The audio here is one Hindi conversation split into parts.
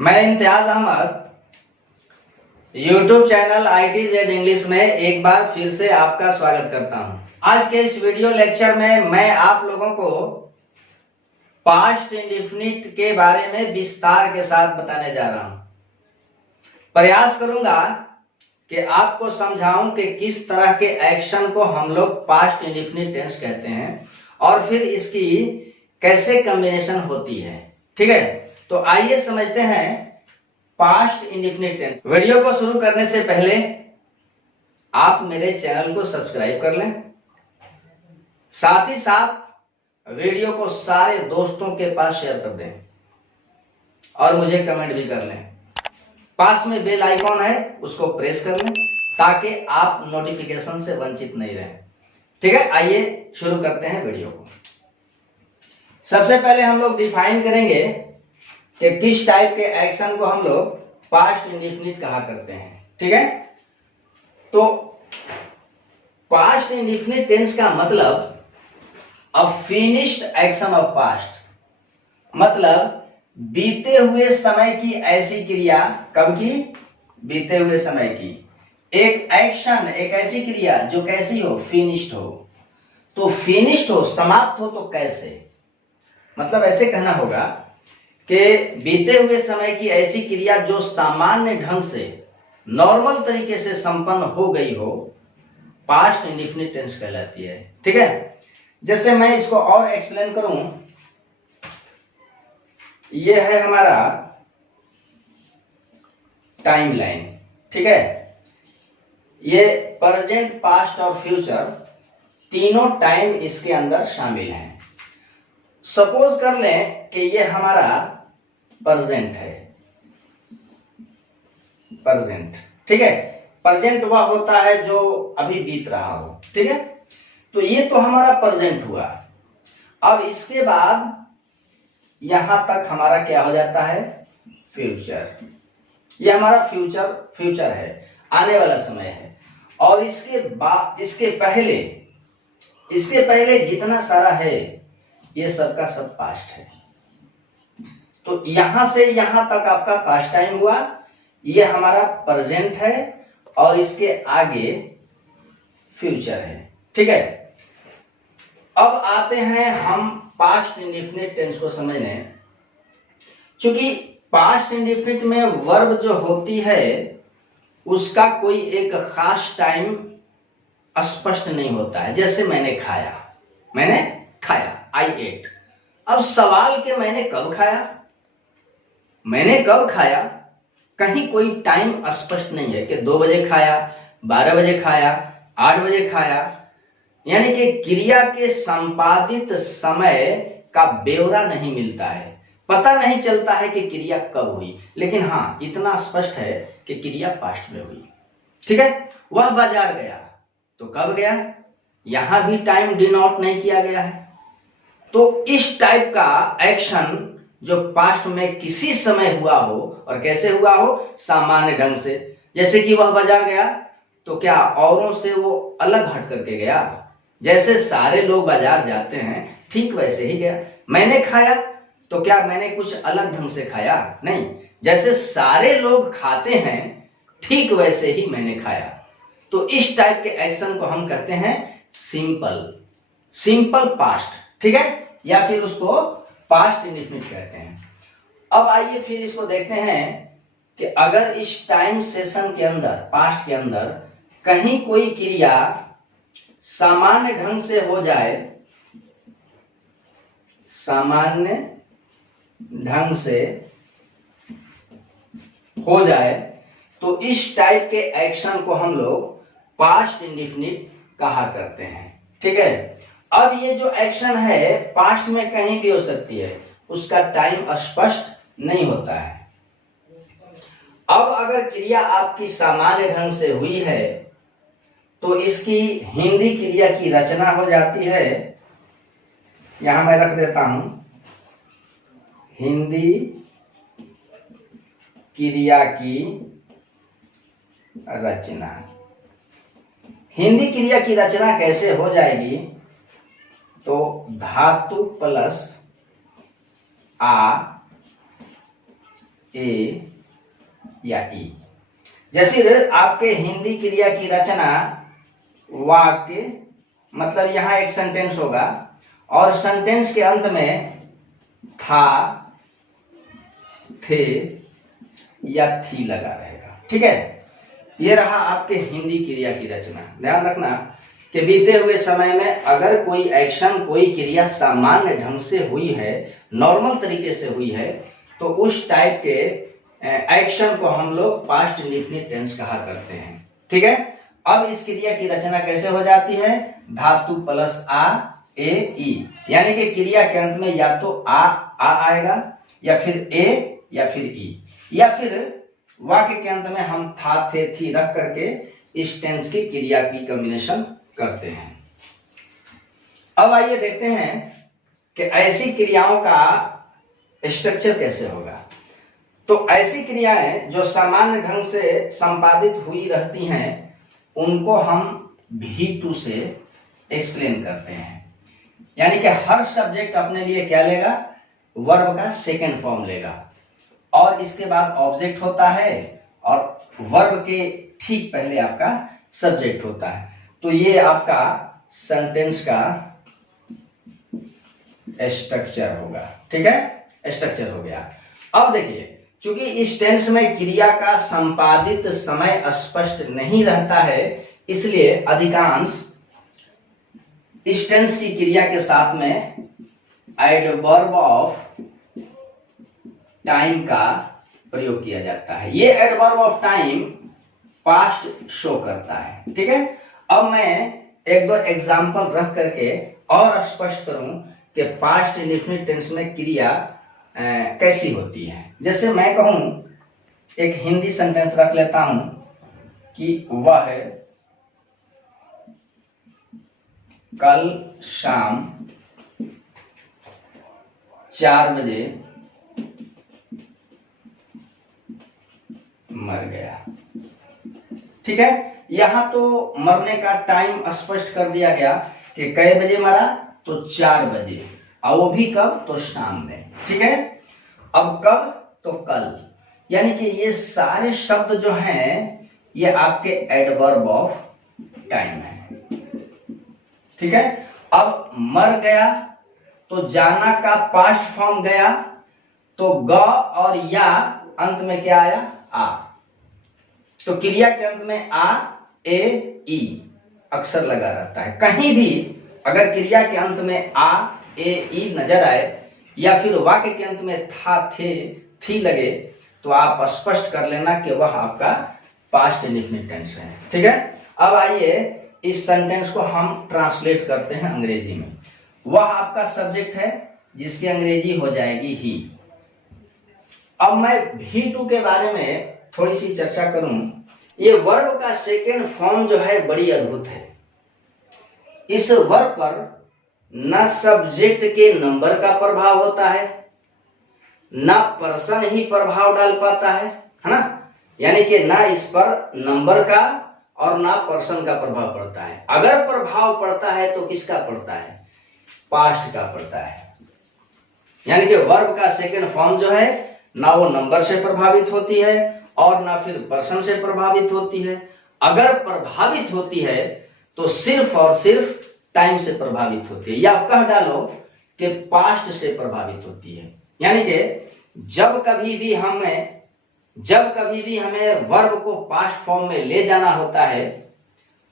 मैं Imtiaz Ahmed YouTube channel ITZ English में एक बार फिर से आपका स्वागत करता हूं। आज के इस वीडियो लेक्चर में मैं आप लोगों को पास्ट इंडेफिनिट के बारे में विस्तार के साथ बताने जा रहा हूं। प्रयास करूंगा कि आपको समझाऊं कि किस तरह के एक्शन को हम लोग पास्ट इंडेफिनिट टेंस कहते हैं और फिर इसकी कैसे कॉम्बिनेशन होती है। ठीक है, तो आइए समझते हैं पास्ट इंडेफिनिट टेंस। वीडियो को शुरू करने से पहले आप मेरे चैनल को सब्सक्राइब कर लें, साथ ही साथ वीडियो को सारे दोस्तों के पास शेयर कर दें और मुझे कमेंट भी कर लें। पास में बेल आइकॉन है, उसको प्रेस कर लें ताकि आप नोटिफिकेशन से वंचित नहीं रहें। ठीक है, आइए शुरू करते हैं वीडियो को। सबसे पहले हम लोग डिफाइन करेंगे कि किस टाइप के एक्शन को हम लोग पास्ट इंडेफिनिट कहा करते हैं। ठीक है, तो पास्ट इंडेफिनिट टेंस का मतलब अ फिनिश्ड एक्शन ऑफ पास्ट, मतलब बीते हुए समय की ऐसी क्रिया। कब की? बीते हुए समय की एक एक्शन, एक ऐसी क्रिया जो कैसी हो? फिनिश्ड हो। तो फिनिश्ड हो, समाप्त हो, तो कैसे? मतलब ऐसे कहना होगा कि बीते हुए समय की ऐसी क्रिया जो सामान्य ढंग से, नॉर्मल तरीके से संपन्न हो गई हो, पास्ट इंडेफिनिट टेंस कहलाती है। ठीक है, जैसे मैं इसको और एक्सप्लेन करूं, ये है हमारा टाइमलाइन। ठीक है, ये प्रेजेंट, पास्ट और फ्यूचर तीनों टाइम इसके अंदर शामिल हैं। सपोज कर लें कि ये हमारा प्रेजेंट है, प्रेजेंट। ठीक है, प्रेजेंट वह होता है जो अभी बीत रहा हो। ठीक है, तो ये तो हमारा प्रेजेंट हुआ। अब इसके बाद यहां तक हमारा क्या हो जाता है? फ्यूचर। ये हमारा फ्यूचर है, आने वाला समय है। और इसके बाद, इसके पहले जितना सारा है ये सबका सब पास्ट है। तो यहां से यहां तक आपका पास्ट टाइम हुआ, ये हमारा प्रेजेंट है और इसके आगे फ्यूचर है। ठीक है, अब आते हैं हम पास्ट इंडेफिनिट टेंस को समझने। क्योंकि पास्ट इंडेफिनिट में वर्ब जो होती है उसका कोई एक खास टाइम स्पष्ट नहीं होता है। जैसे मैंने खाया, आई एट। अब सवाल कि मैंने कब खाया, कहीं कोई टाइम स्पष्ट नहीं है कि 2 बजे खाया, 12 बजे खाया, 8 बजे खाया। यानी कि क्रिया के संपादित समय का ब्यौरा नहीं मिलता है, पता नहीं चलता है कि क्रिया कब हुई। लेकिन हाँ, इतना स्पष्ट है कि क्रिया पास्ट में हुई। ठीक है, वह बाजार गया, तो कब गया? यहां भी टाइम डिनोट नहीं किया गया है। तो इस टाइप का एक्शन जो पास्ट में किसी समय हुआ हो, और कैसे हुआ हो? सामान्य ढंग से। जैसे कि वह बाजार गया, तो क्या औरों से वो अलग हट करके गया? जैसे सारे लोग बाजार जाते हैं ठीक वैसे ही गया। मैंने खाया, तो क्या मैंने कुछ अलग ढंग से खाया? नहीं, जैसे सारे लोग खाते हैं ठीक वैसे ही मैंने खाया। तो इस टाइप के एक्शन को हम कहते हैं सिंपल पास्ट। ठीक है, या फिर उसको पास्ट इंडेफिनिट कहते हैं। अब आइए फिर इसको देखते हैं कि अगर इस टाइम सेशन के अंदर, पास्ट के अंदर, कहीं कोई क्रिया सामान्य ढंग से हो जाए, सामान्य ढंग से हो जाए, तो इस टाइप के एक्शन को हम लोग पास्ट इंडेफिनिट कहा करते हैं। ठीक है, अब ये जो एक्शन है पास्ट में कहीं भी हो सकती है, उसका टाइम स्पष्ट नहीं होता है। अब अगर क्रिया आपकी सामान्य ढंग से हुई है तो इसकी हिंदी क्रिया की रचना हो जाती है। यहां मैं रख देता हूं, हिंदी क्रिया की रचना। हिंदी क्रिया की रचना कैसे हो जाएगी? तो धातु प्लस आ ए या ई। जैसे आपके हिंदी क्रिया की रचना वाक्य, मतलब यहां एक सेंटेंस होगा और सेंटेंस के अंत में था, थे या थी लगा रहेगा। ठीक है, ये रहा आपके हिंदी क्रिया की रचना। ध्यान रखना कि बीते हुए समय में अगर कोई एक्शन, कोई क्रिया सामान्य ढंग से हुई है, नॉर्मल तरीके से हुई है, तो उस टाइप के एक्शन को हम लोग पास्ट इंडेफिनिट टेंस कहा करते हैं। ठीक है, अब इस क्रिया की रचना कैसे हो जाती है? धातु प्लस आ, ए, ई, यानी कि क्रिया के अंत में या तो आ आएगा, या फिर ए, या फिर ई, या फिर वाक्य के अंत में हम था, थे, थी रख करके इस टेंस की क्रिया की कॉम्बिनेशन करते हैं। अब आइए देखते हैं कि ऐसी क्रियाओं का स्ट्रक्चर कैसे होगा। तो ऐसी क्रियाएं जो सामान्य ढंग से संपादित हुई रहती हैं, उनको हम V2 से एक्सप्लेन करते हैं। यानी कि हर सब्जेक्ट अपने लिए क्या लेगा? वर्ब का सेकेंड फॉर्म लेगा, और इसके बाद ऑब्जेक्ट होता है, और वर्ब के ठीक पहले आपका सब्जेक्ट होता है। तो ये आपका सेंटेंस का स्ट्रक्चर होगा। ठीक है, स्ट्रक्चर हो गया। अब देखिए, चूंकि इस टेंस में क्रिया का संपादित समय स्पष्ट नहीं रहता है, इसलिए अधिकांश इस टेंस की क्रिया के साथ में एडवर्ब ऑफ टाइम का प्रयोग किया जाता है। ये adverb of time past show करता है। ठीक है, अब मैं एक दो एग्जाम्पल रख करके और स्पष्ट करूं कि पास्ट इंडेफिनिट टेंस में क्रिया कैसी होती है। जैसे मैं कहूं, एक हिंदी सेंटेंस रख लेता हूं कि वह कल शाम 4 बजे मर गया। ठीक है, यहां तो मरने का टाइम स्पष्ट कर दिया गया कि कै बजे मरा, तो 4 बजे, और वो भी कब? तो शाम में। ठीक है, अब कब? तो कल। यानी कि ये सारे शब्द जो हैं, ये आपके एडवर्ब ऑफ टाइम है। ठीक है, अब मर गया, तो जाना का पास्ट फॉर्म गया, तो ग और या अंत में क्या आया? आ। तो क्रिया के अंत में आ, ए, ई अक्सर लगा रहता है। कहीं भी अगर क्रिया के अंत में आ, ए, ई नजर आए, या फिर वाक्य के अंत में था, थे, थी लगे, तो आप स्पष्ट कर लेना कि वह आपका पास्ट इंडेफिनिट टेंस है। ठीक है, अब आइए इस सेंटेंस को हम ट्रांसलेट करते हैं अंग्रेजी में। वह आपका सब्जेक्ट है, जिसकी अंग्रेजी हो जाएगी ही। अब मैं V2 के बारे में थोड़ी सी चर्चा करूं। ये वर्ब का सेकेंड फॉर्म जो है बड़ी अद्भुत है। इस वर्ब पर न सब्जेक्ट के नंबर का प्रभाव होता है, न पर्सन ही प्रभाव डाल पाता है ना। यानी कि ना इस पर नंबर का और ना पर्सन का प्रभाव पड़ता है। अगर प्रभाव पड़ता है तो किसका पड़ता है? पास्ट का पड़ता है। यानी कि वर्ब का सेकेंड फॉर्म जो है, ना वो नंबर से प्रभावित होती है और ना फिर पर्सन से प्रभावित होती है। अगर प्रभावित होती है तो सिर्फ और सिर्फ टाइम से प्रभावित होती है, या कह डालो कि पास्ट से प्रभावित होती है। यानी कि जब कभी भी हमें वर्ब को पास्ट फॉर्म में ले जाना होता है,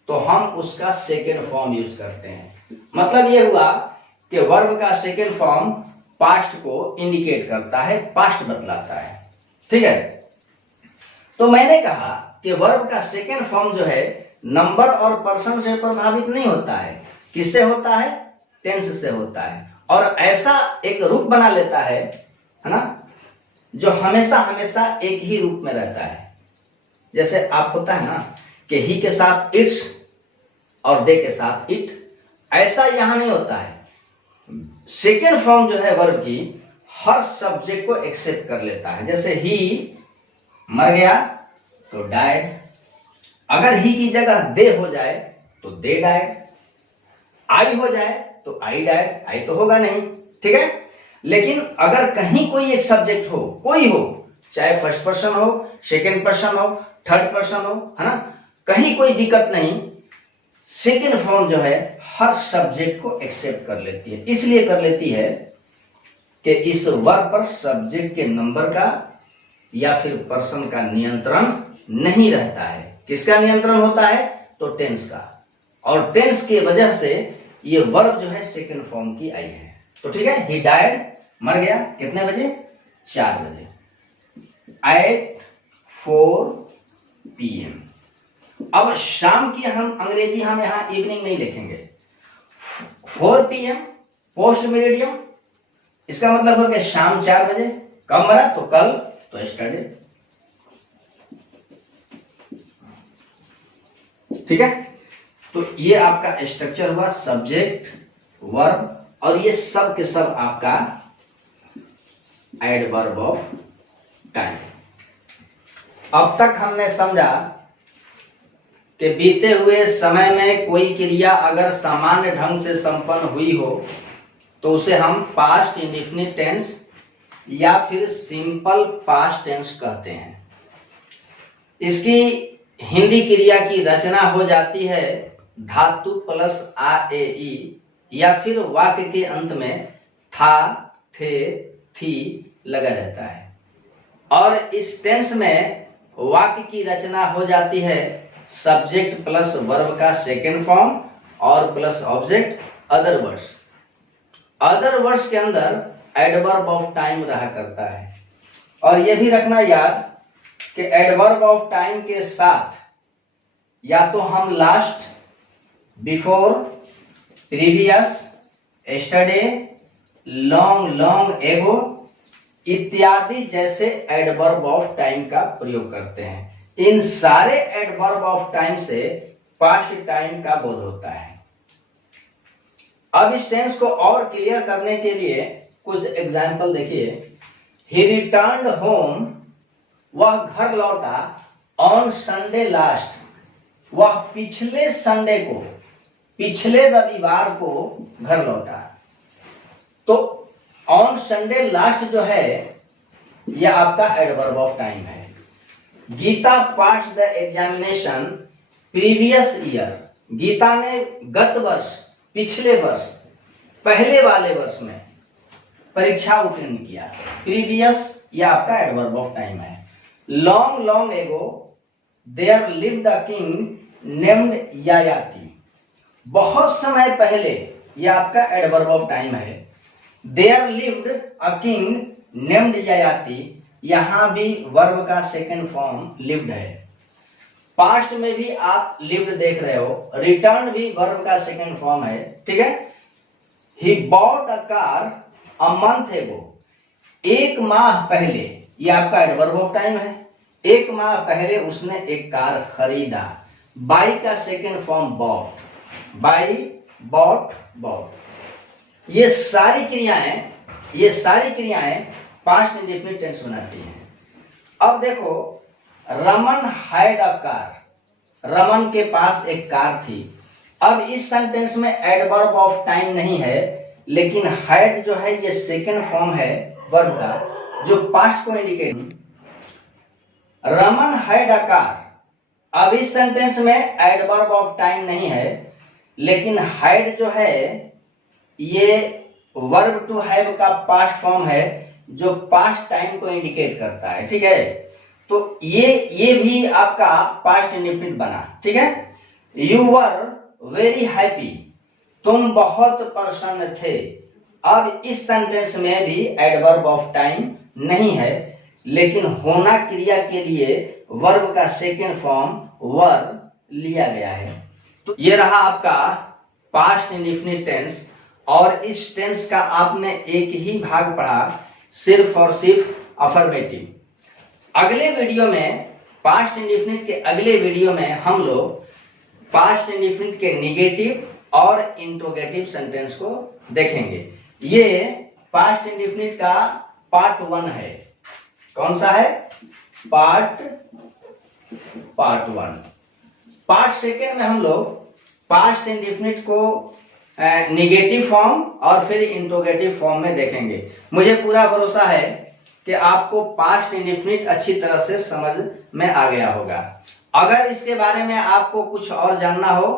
तो हम उसका सेकेंड फॉर्म यूज करते हैं। मतलब यह हुआ कि वर्ब का सेकेंड फॉर्म पास्ट को इंडिकेट करता है, पास्ट बतलाता है। ठीक है, तो मैंने कहा कि वर्ब का सेकेंड फॉर्म जो है नंबर और पर्सन से प्रभावित नहीं होता है। किससे होता है? टेंस से होता है। और ऐसा एक रूप बना लेता है ना, जो हमेशा हमेशा एक ही रूप में रहता है। जैसे आप होता है ना कि ही के साथ इट्स और दे के साथ इट, ऐसा यहां नहीं होता है। सेकेंड फॉर्म जो है वर्ब की हर सब्जेक्ट को एक्सेप्ट कर लेता है। जैसे ही मर गया तो डाइड, अगर ही की जगह दे हो जाए तो दे डाइड, आई हो जाए तो आई डाइड, आई तो होगा नहीं। ठीक है, लेकिन अगर कहीं कोई एक सब्जेक्ट हो, कोई हो, चाहे फर्स्ट पर्सन हो, सेकेंड पर्सन हो, थर्ड पर्सन हो, है ना, कहीं कोई दिक्कत नहीं। सेकेंड फॉर्म जो है हर सब्जेक्ट को एक्सेप्ट कर लेती है। इसलिए कर लेती है कि इस वर्ब पर सब्जेक्ट के नंबर का या फिर पर्सन का नियंत्रण नहीं रहता है। किसका नियंत्रण होता है? तो टेंस का। और टेंस की वजह से ये वर्ब जो है सेकंड फॉर्म की आई है। तो ठीक है, ही डाइड, मर गया, कितने बजे? 4 बजे, एट 4 PM। अब शाम की हम अंग्रेजी हम यहां इवनिंग नहीं लिखेंगे। 4 PM पोस्ट मेरिडियम, इसका मतलब हो कि शाम 4 बजे। कब मरा? तो कल, तो यस्टरडे। ठीक है, तो ये आपका स्ट्रक्चर हुआ सब्जेक्ट, वर्ब, और ये सब के सब आपका एडवर्ब ऑफ टाइम। अब तक हमने समझा कि बीते हुए समय में कोई क्रिया अगर सामान्य ढंग से संपन्न हुई हो तो उसे हम पास्ट इंडेफिनिट टेंस या फिर सिंपल पास्ट टेंस कहते हैं। इसकी हिंदी क्रिया की रचना हो जाती है धातु प्लस आ ए ई, या फिर वाक्य के अंत में था, थे, थी लगा रहता है। और इस टेंस में वाक्य की रचना हो जाती है सब्जेक्ट प्लस वर्ब का सेकेंड फॉर्म और plus object other words. Other words के अंदर एडवर्ब ऑफ टाइम रहा करता है। और यह भी रखना याद कि एडवर्ब ऑफ टाइम के साथ या तो हम last, before, previous, yesterday, long, long एगो इत्यादि जैसे एडवर्ब ऑफ टाइम का प्रयोग करते हैं। इन सारे एडवर्ब ऑफ टाइम से पास्ट टाइम का बोध होता है। अब इस टेंस को और क्लियर करने के लिए कुछ एग्जाम्पल देखिए। ही रिटर्न्ड होम, वह घर लौटा, ऑन संडे लास्ट, वह पिछले संडे को, पिछले रविवार को घर लौटा। तो ऑन संडे लास्ट जो है यह आपका एडवर्ब ऑफ टाइम है। Gita pass the examination previous year, Gita ने गत वर्ष, पिछले वर्ष, पहले वाले वर्ष में परीक्षा उत्तीर्ण किया। प्रीवियस यह आपका एडवर्ब ऑफ टाइम है। Long long ago there lived a king named Yayati, बहुत समय पहले यह आपका एडवर्ब ऑफ टाइम है। There lived a king named Yayati, यहां भी वर्ब का सेकेंड फॉर्म लिव्ड है। पास्ट में भी आप लिव्ड देख रहे हो, रिटर्न भी वर्ब का सेकेंड फॉर्म है। ठीक है, he bought a car a month एगो, एक माह पहले, यह आपका एडवर्ब ऑफ टाइम है। एक माह पहले उसने एक कार खरीदा। बाई का second form bought, buy, bought, bought. ये सारी क्रियाएं पास्ट इंडेफिनिट टेंस बनाती हैं। अब देखो, Raman had a car, Raman के पास एक कार थी। अब इस सेंटेंस में एडवर्ब ऑफ टाइम नहीं है, लेकिन हैड जो है ये सेकेंड फॉर्म है वर्ब का, जो पास्ट को indicate. Raman had a car, अब इस सेंटेंस में एडवर्ब ऑफ टाइम नहीं है, लेकिन हैड जो है ये वर्ब टू हैव का पास्ट फॉर्म है, जो पास्ट टाइम को इंडिकेट करता है। ठीक है, तो ये भी आपका पास्ट इंडेफिनिट बना। ठीक है, यू वर वेरी हैप्पी, तुम बहुत प्रसन्न थे। अब इस सेंटेंस में भी एडवर्ब ऑफ टाइम नहीं है, लेकिन होना क्रिया के लिए वर्ब का सेकेंड फॉर्म वर लिया गया है। तो ये रहा आपका पास्ट इंडेफिनिट टेंस। और इस टेंस का आपने एक ही भाग पढ़ा, सिर्फ और सिर्फ अफर्मेटिव। अगले वीडियो में, पास्ट इंडेफिनिट के अगले वीडियो में हम लोग पास्ट इंडेफिनिट के नेगेटिव और इंट्रोगेटिव सेंटेंस को देखेंगे। ये पास्ट इंडेफिनिट का पार्ट 1 है। कौन सा है? पार्ट 1। पार्ट सेकेंड में हम लोग पास्ट इंडेफिनिट को नेगेटिव फॉर्म और फिर इंट्रोगेटिव फॉर्म में देखेंगे। मुझे पूरा भरोसा है कि आपको पास्ट इंडेफिनिट अच्छी तरह से समझ में आ गया होगा। अगर इसके बारे में आपको कुछ और जानना हो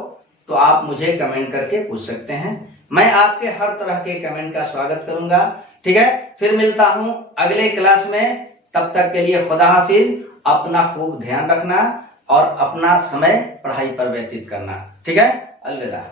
तो आप मुझे कमेंट करके पूछ सकते हैं। मैं आपके हर तरह के कमेंट का स्वागत करूंगा। ठीक है, फिर मिलता हूं अगले क्लास में। तब तक के लिए खुदा हाफिज। अपना खूब ध्यान रखना और अपना समय पढ़ाई पर व्यतीत करना। ठीक है, अलविदा।